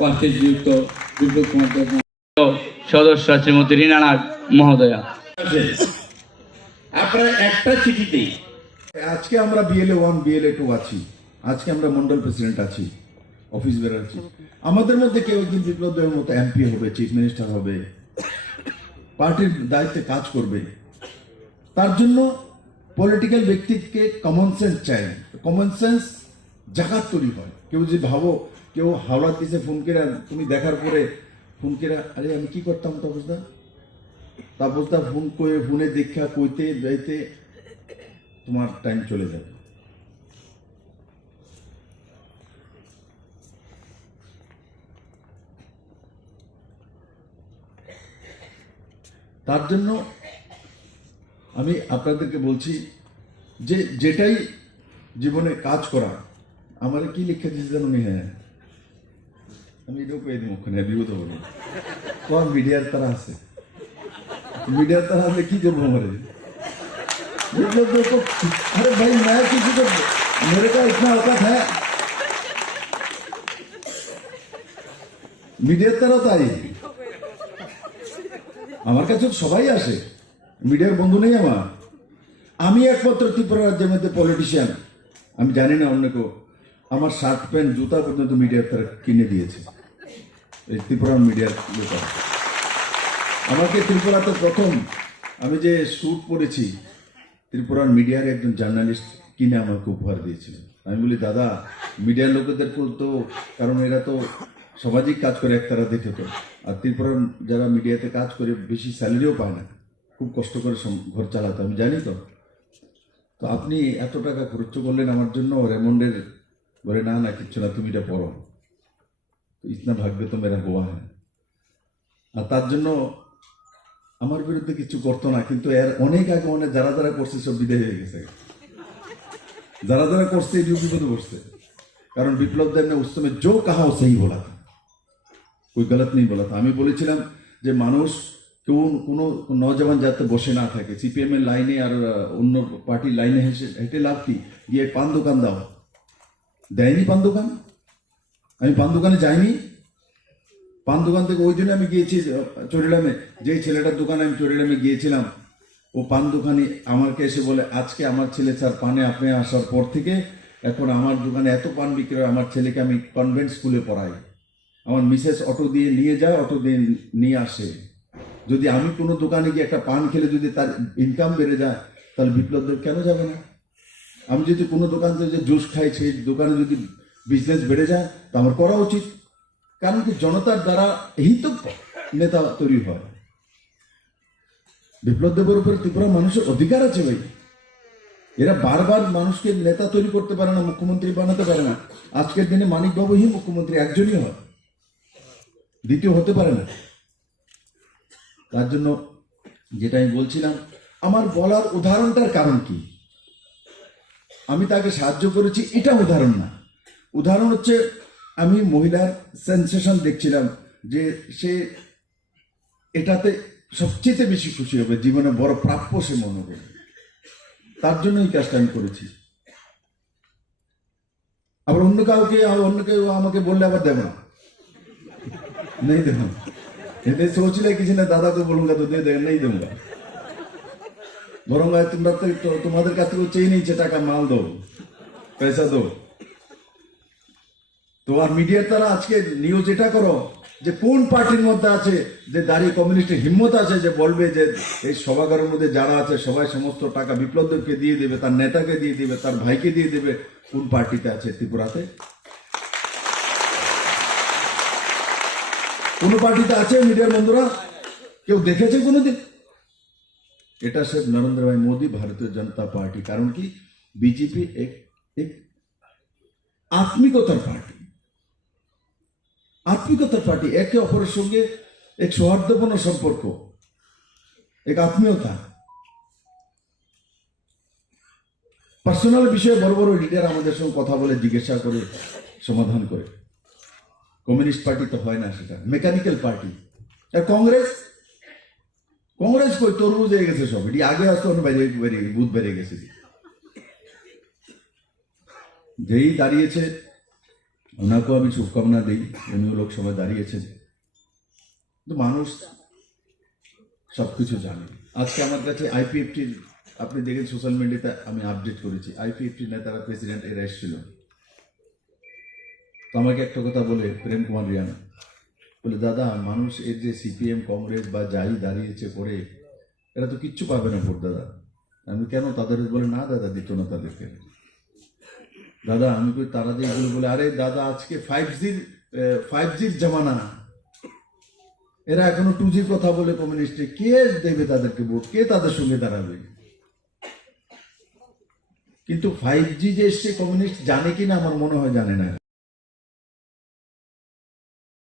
পার্শ্বেযুক্ত বিপ্লব কুমার সদস্য শ্রীমতী রীনা নাগ মহোদয়া। আপনারা একটা চিঠিতে আজকে আমরা বিএলএ 1 বিএলএ 2 আছি, আজকে আমরা মন্ডল প্রেসিডেন্ট আছি, অফিস বের আছি। আমাদের মধ্যে কেউ একদিন বিপ্লব দেবের মতো এমপি হবে, চিফ মিনিস্টার হবে, পার্টির দায়িত্বে কাজ করবে। তার জন্য পলিটিক্যাল ব্যক্তিকে কমন সেন্স চাই। কমন সেন্স জাগাত তৈরি হয়। কেউ যদি ভাবো কেউ হাওড়া দিছে ফোন করে, তুমি দেখার পরে ফোন করে আরে আমি কি করতাম তাপসদা ফোন করে ফোনে দেখা কইতে যাইতে তোমার টাইম চলে যাবে। তার জন্য আমি আপনাদেরকে বলছি যে যেটাই জীবনে কাজ করা, আমার কি লিখে দিয়েছে জানো নি? হ্যাঁ, আমি এটাও পেয়ে দিই ওখানে বিপদ হবো। কম মিডিয়ার তারা আছে, মিডিয়ার তারা আছে কি করবো আমার? अरे भाई मैं किसी को मेरे का इतना औकात है? মিডিয়ার তারা তাই আমার কাছে সবাই আসে, মিডিয়ার বন্ধু নেই আমার। আমি একমাত্র ত্রিপুরা রাজ্যের মধ্যে পলিটিশিয়ান, আমি জানি না অন্য কেউ, আমার শার্ট প্যান্ট জুতা পর্যন্ত মিডিয়ার তারা কিনে দিয়েছে। এই ত্রিপুরার মিডিয়ার লোক আমাকে ত্রিপুরাতে প্রথম আমি যে স্যুট পরেছি ত্রিপুরার মিডিয়ার একজন জার্নালিস্ট কিনে আমাকে উপহার দিয়েছিল। আমি বলি দাদা, মিডিয়ার লোকেদের তো, কারণ এরা তো সামাজিক কাজ করে একতারা দেখে তো, আর ত্রিপুরার যারা মিডিয়াতে কাজ করে বেশি স্যালারিও পায় না, খুব কষ্ট করে ঘর চালাতে, আমি জানি তো। তো আপনি এত টাকা খরচ করলেন আমার জন্য, রেমন্ডের বলে না না কিচ্ছু না, তুমি এটা পড়ো, তো ইতনা ভাগ্যে তো মেরা গোয়া হ্যাঁ। আর তার জন্য আমার বিরুদ্ধে কিছু করতো না, কিন্তু এর অনেক আগে অনেক যারা যারা করছে সব বিদায় হয়ে গেছে। যারা যারা করছে এই বিপদে বসছে, কারণ বিপ্লব দেব ने उस समय जो कहा वो सही बोला था, कोई गलत नहीं बोला था। আমি বলেছিলাম যে মানুষ কেউ কোনো নজওয়ান যাতে বসে না থাকে, সিপিএম এর লাইনে আর অন্য পার্টির লাইনে হেঁটে লাভ কি, গিয়ে পান দোকান দাও, দেয়নি পান দোকান। আমি পান দোকানে যাইনি, পান দোকান থেকে ওই জন্য আমি গিয়েছি চরিলামে, যে ছেলেটার দোকানে আমি চরিলামে গিয়েছিলাম, ও পান দোকানি আমাকে এসে বলে আজকে আমার ছেলে স্যার পানে আপনি আসার পর থেকে এখন আমার দোকানে এত পান বিক্রি হয়, আমার ছেলেকে আমি কনভেন্ট স্কুলে পড়াই, আমার মিসেস অটো দিয়ে নিয়ে যায়, অটো দিয়ে নিয়ে আসে। যদি আমি কোনো দোকানে গিয়ে একটা পান খেলে যদি তার ইনকাম বেড়ে যায়, তাহলে বিপ্লব দেব কেন যাবে না? আমি যদি কোনো দোকান থেকে যে জুস খাই, সেই দোকানে যদি বিজনেস বেড়ে যায় তা আমার করা উচিত। কারণ কি জনতার দ্বারা এই তো নেতা তৈরি হয়। বিপ্লব দেবের উপরে ত্রিপুরা মানুষের অধিকার আছে ভাই। এরা বারবার মানুষকে নেতা তৈরি করতে পারে না, মুখ্যমন্ত্রী বানাতে পারে না। আজকের দিনে মানিকবাবুই মুখ্যমন্ত্রী, একজনই হয়, দ্বিতীয় হতে পারে না। তার জন্য যেটা আমি বলছিলাম, আমার বলার উদাহরণটার কারণ কি, আমি তাকে সাহায্য করেছি এটা উদাহরণ না। উদাহরণ হচ্ছে আমি মহিলার সেন্সেশন দেখছিলাম যে সে এটাতে সবচেয়ে বেশি খুশি হবে, জীবনে বড় প্রাপ্য সে মনে করে, তার জন্য এই কাজটা আমি করেছি। আবার অন্য কেউ আমাকে বললে আবার দেব না, नहीं दूंगा, ये सोच ले किसी ने दादा को बोलूंगा तो दे देगा, नहीं दूंगा। বরং তোমরা তো তোমাদের কাছ থেকে চেয়ে নিচ্ছে টাকা, মাল দো, পয়সা দো। তো আর মিডিয়ার তারা আজকে নিউজ এটা করো যে কোন পার্টির মধ্যে আছে যে দাঁড়িয়ে কমিউনিস্টের হিম্মত আছে যে বলবে যে এই সভাগারের মধ্যে যারা আছে সবাই সমস্ত টাকা বিপ্লব দেবকে দিয়ে দেবে, তার নেতাকে দিয়ে দেবে, তার ভাইকে দিয়ে দেবে। কোন পার্টিতে আছে ত্রিপুরাতে? কোন পার্টিতে আছে মিডিয়ার বন্ধুরা? কেউ দেখেছে কোনোদিন? এটা সিर्फ नरेंद्र भाई मोदी, भारतीय जनता पार्टी। কারণ কি বিজেপি এক আত্মিকতার পার্টি, আত্মিকতার পার্টি, একে অপরের সঙ্গে এক সৌহার্দ্যপূর্ণ সম্পর্ক, এক আত্মীয়তা। পার্সোনাল বিষয়ে বড় বড় লিডার আমাদের সঙ্গে কথা বলে, জিজ্ঞাসা করে, সমাধান করে। কমিউনিস্ট পার্টি তো হয় না, সেটা মেকানিক্যাল পার্টি। আর কংগ্রেস কই তরমুজ হয়ে গেছে সব, এটি আগে আসতো বুথ বেরিয়ে গেছে। যেই দাঁড়িয়েছে ওনাকেও আমি শুভকামনা দিই, উনিও লোকসভায় দাঁড়িয়েছেন। কিন্তু মানুষ সবকিছু জানে। আজকে আমার কাছে আইপিএফটির, আপনি দেখেন সোশ্যাল মিডিয়াতে আমি আপডেট করেছি, আইপিএফটির নেতারা, প্রেসিডেন্ট এরা এসেছিল। তো আমাকে একটা কথা বলে প্রেম কুমার রিয়ানা, বলে দাদা মানুষ এর যে সিপিএম কংগ্রেস বা যাই দাঁড়িয়েছে পরে, এরা তো কিচ্ছু পাবে না ভোট দাদা। আমি কেন তাদের, বলে না দাদা দিত না তাদেরকে। দাদা আমি কই তারা যে এগুলো বলে, আরে দাদা আজকে 5Gর জামানা, এরা এখনো 2Gর কথা বলে কমিউনিস্টে, কে দেবে তাদেরকে ভোট, কে তাদের সঙ্গে দাঁড়াবে? কিন্তু 5G যে এসছে কমিউনিস্ট জানে কিনা আমার মনে হয় জানে না।